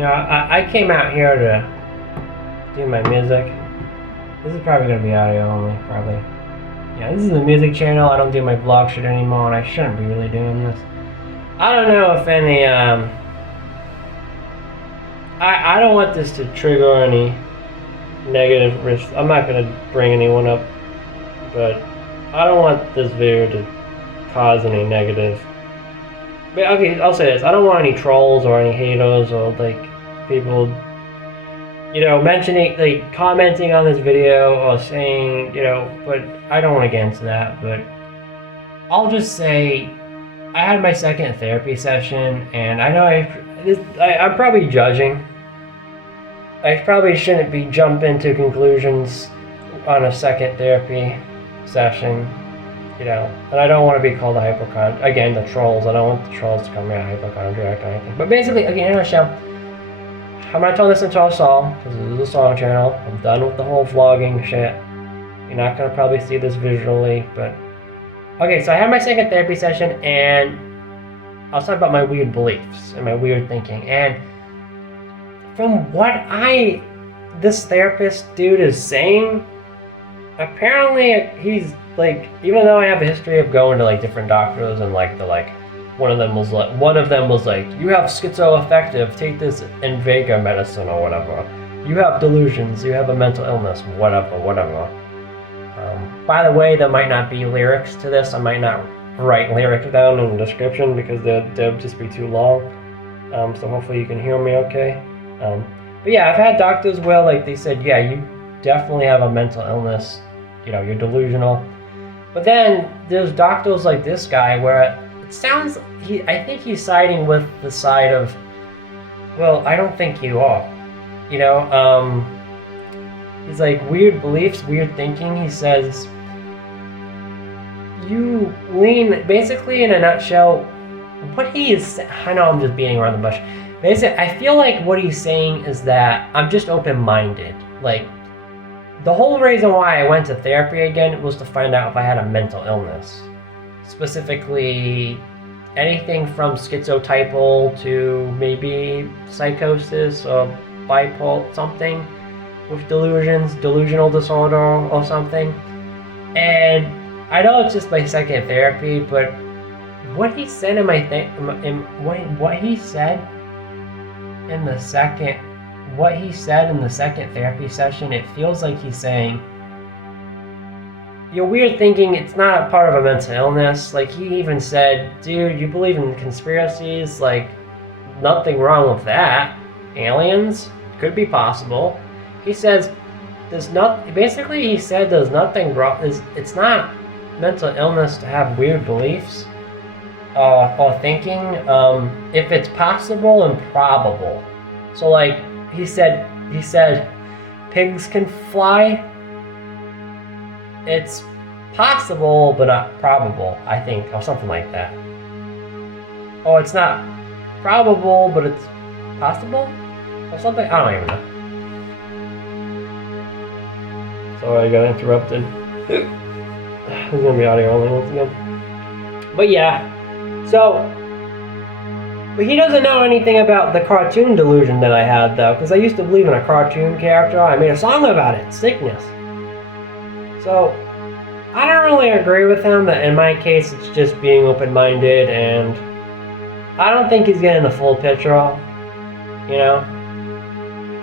You know, I came out here to do my music. This is probably gonna be audio only, probably. Yeah, this is the music channel. I don't do my vlog shit anymore, and I shouldn't be really doing this. I don't know if any, I don't want this to trigger any negative risk. I'm not gonna bring anyone up, but I don't want this video to cause any negative. But okay, I'll say this: I don't want any trolls or any haters or like people, you know, mentioning, like, commenting on this video or saying, you know. But I don't want to get into that. But I'll just say, I had my second therapy session, and I know I'm probably judging. I probably shouldn't be jumping to conclusions on a second therapy session, you know. And I don't want to be called a hypochondriac. Again, the trolls. I don't want the trolls to call me a hypochondriac or anything. But basically, again, in a nutshell, I'm not telling this into a song, because this is a song channel. I'm done with the whole vlogging shit. You're not gonna probably see this visually, but okay. So I had my second therapy session, and I was talking about my weird beliefs and my weird thinking, and from what this therapist dude is saying, apparently he's like, even though I have a history of going to like different doctors, and like one of them was like, you have schizoaffective, take this Invega medicine or whatever. You have delusions, you have a mental illness, whatever. By the way, there might not be lyrics to this. I might not write lyrics down in the description because they'll just be too long. So hopefully you can hear me okay. But yeah, I've had doctors where like they said, yeah, you definitely have a mental illness, you know, you're delusional. But then there's doctors like this guy where it sounds, I think he's siding with the side of, well, I don't think you are, you know. He's like, weird beliefs, weird thinking. He says, you lean, basically in a nutshell, what he is, I know I'm just beating around the bush. Basically, I feel like what he's saying is that I'm just open-minded. Like, the whole reason why I went to therapy again was to find out if I had a mental illness. Specifically, anything from schizotypal to maybe psychosis or bipolar, something with delusions, delusional disorder or something. And I know it's just my second therapy, but what he said in my what he said in the second therapy session, it feels like he's saying, your weird thinking, it's not a part of a mental illness. Like, he even said, dude, you believe in conspiracies, like, nothing wrong with that. Aliens could be possible. He says basically he said there's nothing wrong, it's not mental illness to have weird beliefs or thinking, if it's possible and probable. So like he said pigs can fly. It's possible but not probable, I think, or something like that. Oh, it's not probable but it's possible or something, I don't even know. Sorry, I got interrupted. This is gonna be audio only once again. But yeah, but he doesn't know anything about the cartoon delusion that I had, though, because I used to believe in a cartoon character. I made a song about it, Sickness. So I don't really agree with him that in my case it's just being open-minded, and I don't think he's getting the full picture, you know.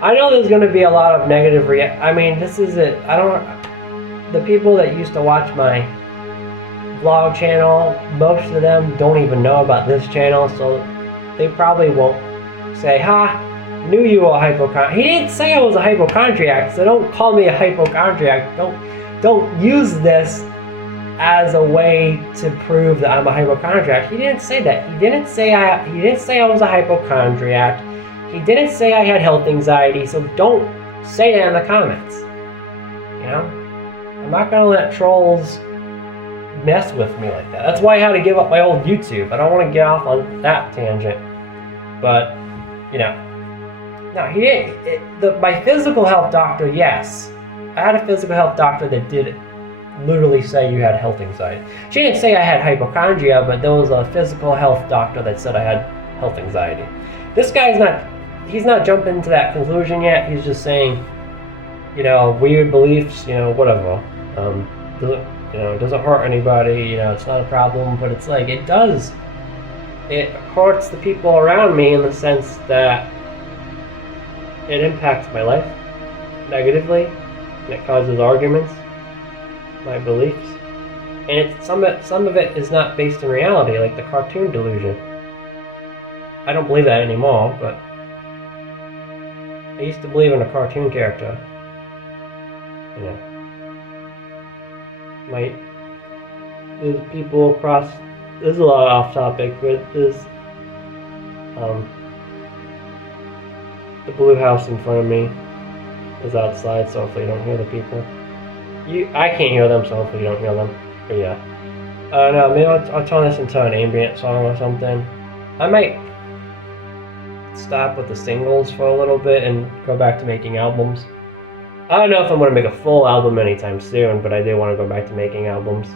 I know there's going to be a lot of negative I mean, this is it. The people that used to watch my vlog channel, most of them don't even know about this channel, so they probably won't say, ha, knew you were a hypochondriac. He didn't say I was a hypochondriac, so don't call me a hypochondriac. Don't use this as a way to prove that I'm a hypochondriac. He didn't say that. He didn't say I was a hypochondriac. He didn't say I had health anxiety, so don't say that in the comments. You know? I'm not gonna let trolls mess with me like that. That's why I had to give up my old YouTube. I don't want to get off on that tangent. But, you know. No, he didn't. My physical health doctor, yes. I had a physical health doctor that did literally say you had health anxiety. She didn't say I had hypochondria, but there was a physical health doctor that said I had health anxiety. This guy's not he's not jumping to that conclusion yet. He's just saying, weird beliefs, whatever. Doesn't hurt anybody. It's not a problem. But it's like it does. It hurts the people around me in the sense that it impacts my life negatively, and it causes arguments, my beliefs, and some of it is not based in reality, like the cartoon delusion. I don't believe that anymore, but I used to believe in a cartoon character. There's people across. There's a lot off topic, but there's the blue house in front of me is outside, so hopefully you don't hear the people. I can't hear them, so hopefully you don't hear them. But yeah. No, maybe I'll turn this into an ambient song or something. I might stop with the singles for a little bit and go back to making albums. I don't know if I'm going to make a full album anytime soon, but I do want to go back to making albums.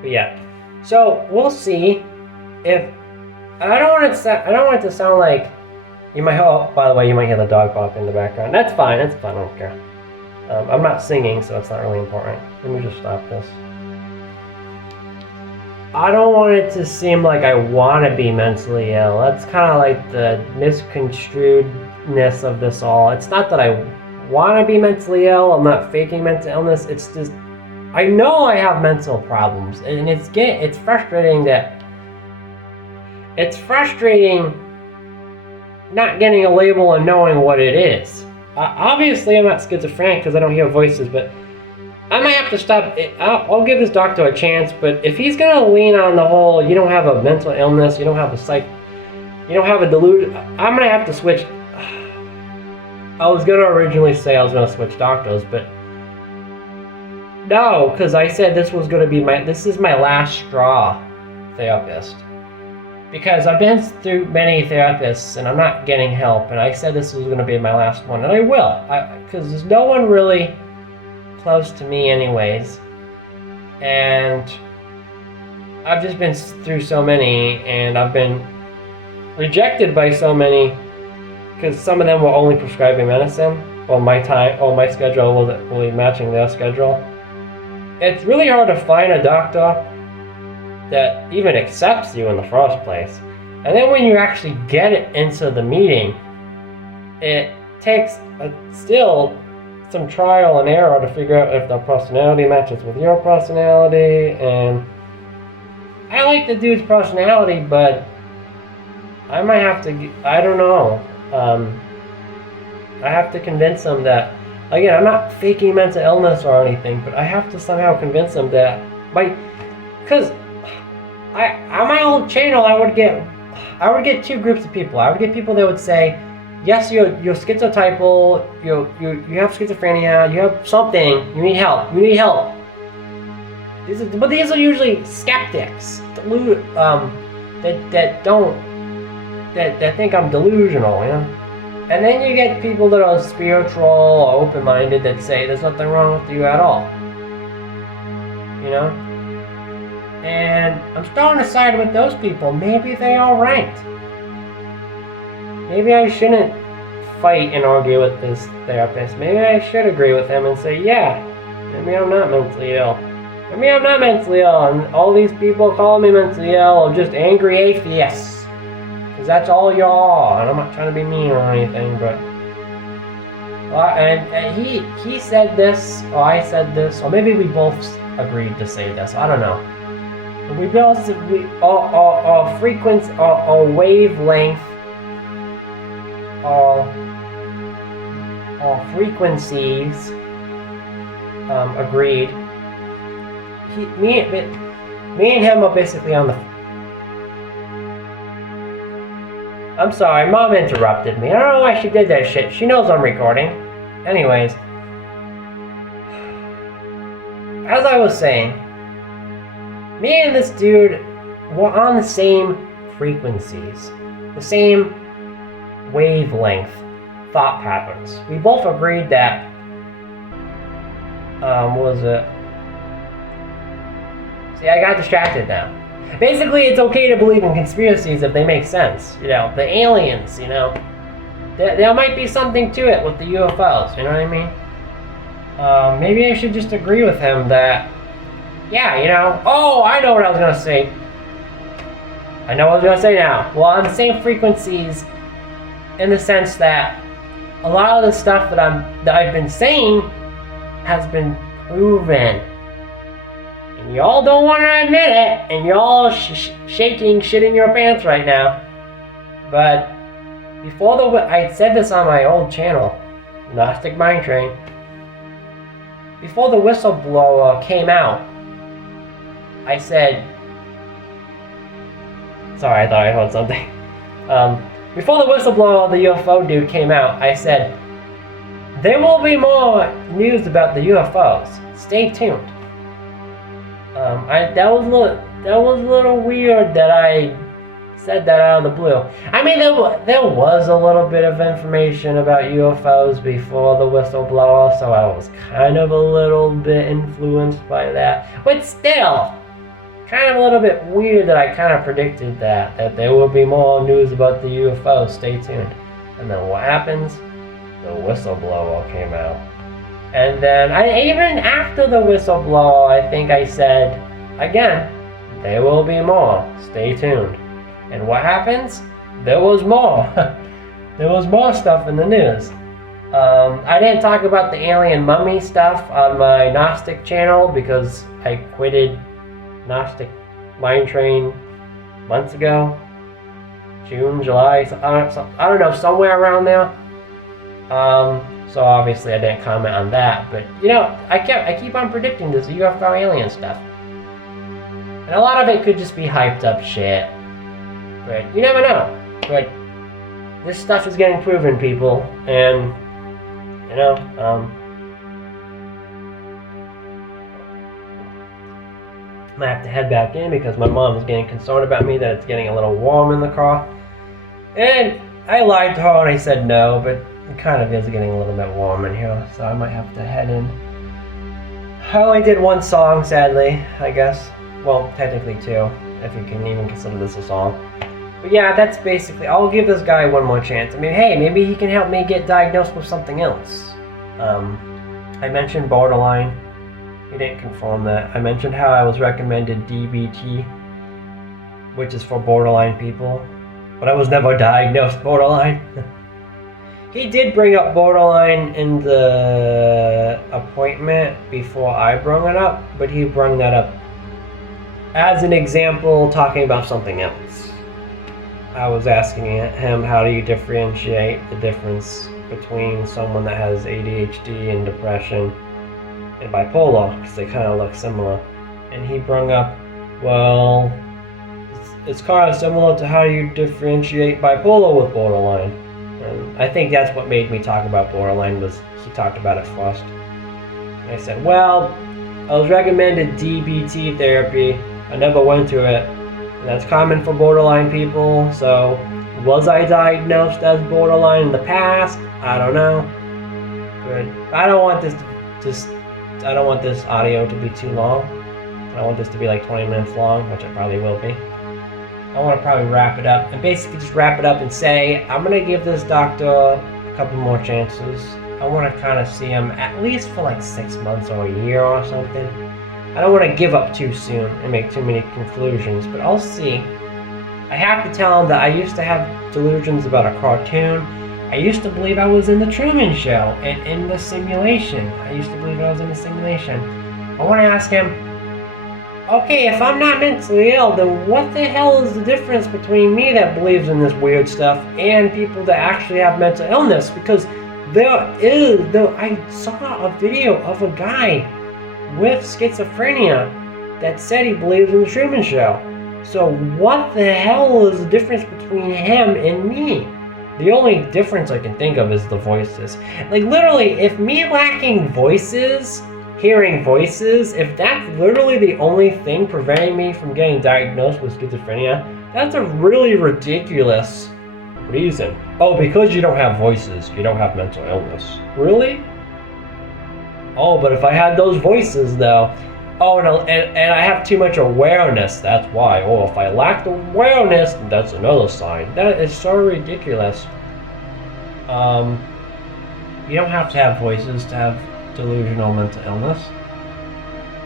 But yeah. So we'll see if I don't want it to sound like you might. Oh, by the way, you might hear the dog bark in the background. That's fine. I don't care. I'm not singing, so it's not really important. Let me just stop this. I don't want it to seem like I want to be mentally ill. That's kind of like the misconstruedness of this all. It's not that I want to be mentally ill. I'm not faking mental illness. It's just I know I have mental problems, and it's frustrating not getting a label and knowing what it is. Obviously, I'm not schizophrenic because I don't hear voices, but I might have to stop. I'll give this doctor a chance, but if he's gonna lean on the whole, you don't have a mental illness, you don't have you don't have a delusion, I'm gonna have to switch. I was gonna originally say I was gonna switch doctors, but no, because I said this is my last straw therapist. Because I've been through many therapists and I'm not getting help, and I said this was going to be my last one, and I will, because there's no one really close to me anyways, and I've just been through so many, and I've been rejected by so many, because some of them were only prescribing medicine, or my schedule wasn't really matching their schedule. It's really hard to find a doctor that even accepts you in the first place. And then when you actually get it into the meeting, it takes still some trial and error to figure out if their personality matches with your personality. And I like the dude's personality, but I might have to, I don't know. I have to convince him that, again, I'm not faking mental illness or anything, but I have to somehow convince him that, because on my old channel, I would get two groups of people. I would get people that would say, yes, you're schizotypal, you have schizophrenia, you have something, you need help. But these are usually skeptics, that think I'm delusional, And then you get people that are spiritual or open-minded that say there's nothing wrong with you at all, And I'm starting to side with those people. Maybe they are right. Maybe I shouldn't fight and argue with this therapist. Maybe I should agree with him and say, yeah, maybe I'm not mentally ill. Maybe I'm not mentally ill, and all these people calling me mentally ill are just angry atheists. Because that's all you are, and I'm not trying to be mean or anything, but... And he said this, or I said this, or maybe we both agreed to say this, I don't know. Our frequency, our wavelength, our frequencies agreed. Me and him are basically on the. I'm sorry, Mom interrupted me. I don't know why she did that shit. She knows I'm recording. Anyways, as I was saying, me and this dude were on the same frequencies, the same wavelength thought patterns. We both agreed that, what was it? See, I got distracted now. Basically, it's okay to believe in conspiracies if they make sense. The aliens, there might be something to it with the UFOs, you know what I mean? Maybe I should just agree with him that, yeah, you know, oh, I know what I was gonna say. I know what I was gonna say now. Well, on the same frequencies, in the sense that a lot of the stuff that I've been saying has been proven. And y'all don't want to admit it, and y'all shaking shit in your pants right now. But before I said this on my old channel, Gnostic Mind Train. Before the whistleblower came out, I said, sorry, I thought I heard something. Before the whistleblower, the UFO dude came out, I said, there will be more news about the UFOs. Stay tuned. That was a little weird that I said that out of the blue. I mean, there was a little bit of information about UFOs before the whistleblower, so I was kind of a little bit influenced by that. But still, kind of a little bit weird that I kind of predicted that there will be more news about the UFOs. Stay tuned. And then what happens? The whistleblower came out. And then, even after the whistleblower, I think I said, again, there will be more. Stay tuned. And what happens? There was more. There was more stuff in the news. I didn't talk about the alien mummy stuff on my Gnostic channel because I quitted Gnostic Mind Train months ago. June, July, I don't know, somewhere around there. So obviously I didn't comment on that, but you know, I keep on predicting this UFO alien stuff. And a lot of it could just be hyped up shit. But you never know. But this stuff is getting proven, people, and you know, I might have to head back in because my mom is getting concerned about me that it's getting a little warm in the car. And I lied to her and I said no, but it kind of is getting a little bit warm in here, so I might have to head in. I only did one song, sadly, I guess. Well, technically two, if you can even consider this a song. But yeah, that's basically, I'll give this guy one more chance. I mean, hey, maybe he can help me get diagnosed with something else. I mentioned borderline. He didn't confirm that. I mentioned how I was recommended DBT, which is for borderline people, but I was never diagnosed borderline. He did bring up borderline in the appointment before I brought it up, but he brought that up as an example, talking about something else. I was asking him, how do you differentiate the difference between someone that has ADHD and depression and bipolar, because they kind of look similar. And he brought up, well, it's kind of similar to how you differentiate bipolar with borderline. And I think that's what made me talk about borderline, was he talked about it first. And I said, well, I was recommended DBT therapy. I never went to it. And that's common for borderline people. So, was I diagnosed as borderline in the past? I don't know. But I don't want this I don't want this audio to be too long. I want this to be like 20 minutes long, which it probably will be. I want to probably wrap it up, and basically just wrap it up and say, I'm going to give this doctor a couple more chances. I want to kind of see him at least for like 6 months or a year or something. I don't want to give up too soon and make too many conclusions, but I'll see. I have to tell him that I used to have delusions about a cartoon. I used to believe I was in the Truman Show and in the simulation. I used to believe I was in the simulation. I want to ask him, okay, if I'm not mentally ill, then what the hell is the difference between me that believes in this weird stuff and people that actually have mental illness? Because I saw a video of a guy with schizophrenia that said he believes in the Truman Show. So what the hell is the difference between him and me? The only difference I can think of is the voices. Like literally, if me lacking voices, hearing voices, if that's literally the only thing preventing me from getting diagnosed with schizophrenia, that's a really ridiculous reason. Oh, because you don't have voices, you don't have mental illness. Really? Oh, but if I had those voices though, oh, no, and I have too much awareness, that's why. Oh, if I lack the awareness, that's another sign. That is so ridiculous. You don't have to have voices to have delusional mental illness.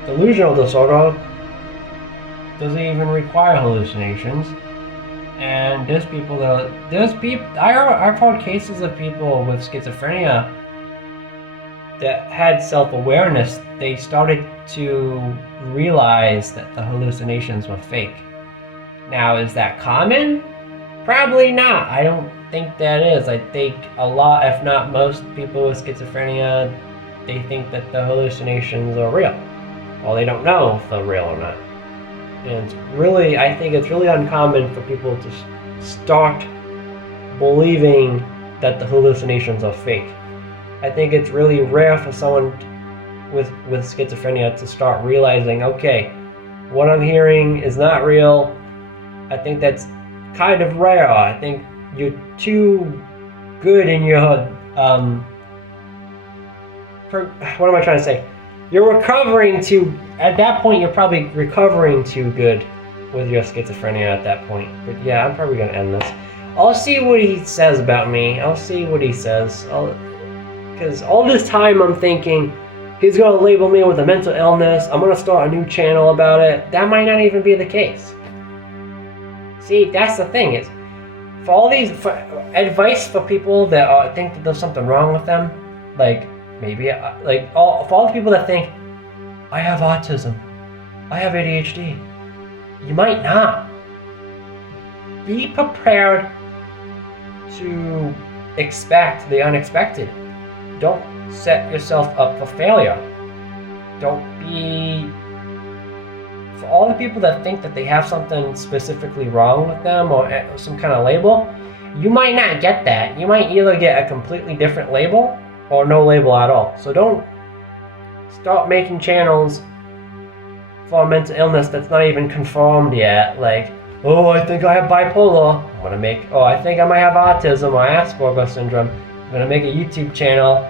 Delusional disorder doesn't even require hallucinations. And I've heard cases of people with schizophrenia that had self-awareness. They started to realize that the hallucinations were fake. Now, is that common? Probably not. I don't think that is. I think a lot, if not most, people with schizophrenia, they think that the hallucinations are real. Well, they don't know if they're real or not. And I think it's really uncommon for people to start believing that the hallucinations are fake. I think it's really rare for someone with schizophrenia to start realizing, okay, what I'm hearing is not real. I think that's kind of rare. I think you're too good in your what am I trying to say? You're recovering at that point, you're probably recovering too good with your schizophrenia at that point. But yeah, I'm probably going to end this. I'll see what he says about me. I'll see what he says. Because all this time I'm thinking, he's going to label me with a mental illness. I'm going to start a new channel about it. That might not even be the case. See, that's the thing. Is for all these advice for people that think that there's something wrong with them, like maybe for all the people that think I have autism, I have ADHD, you might not. Be prepared to expect the unexpected. Don't set yourself up for failure. For all the people that think that they have something specifically wrong with them or some kind of label, you might not get that. You might either get a completely different label or no label at all. So don't start making channels for a mental illness that's not even confirmed yet. Like, oh, I think I have bipolar. I think I might have autism or Asperger's syndrome. I'm gonna make a YouTube channel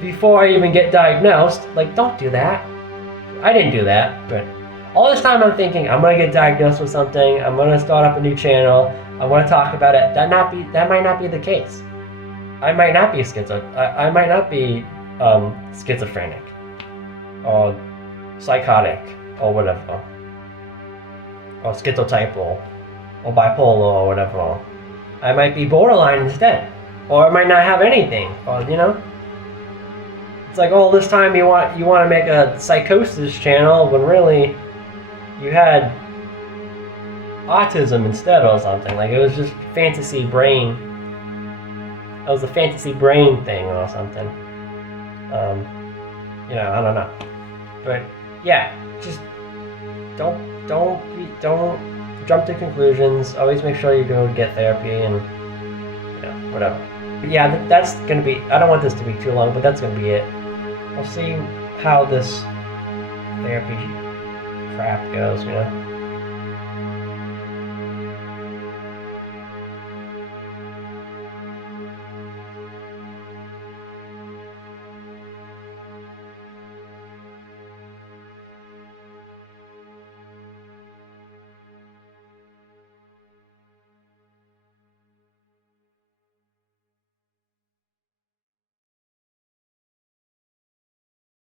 before I even get diagnosed. Like, don't do that. I didn't do that, but all this time I'm thinking I'm gonna get diagnosed with something. I'm gonna start up a new channel. I want to talk about it. That might not be the case. I might not be I might not be schizophrenic or psychotic or whatever, or schizotypal or bipolar or whatever. I might be borderline instead, or I might not have anything. Or it's like all this time you want to make a psychosis channel when really you had autism instead or something. Like, it was just fantasy brain. It was a fantasy brain thing or something. I don't know. But yeah, just don't jump to conclusions. Always make sure you go get therapy and whatever. But yeah, that's gonna be. I don't want this to be too long, but that's gonna be it. I'll see how this therapy crap goes.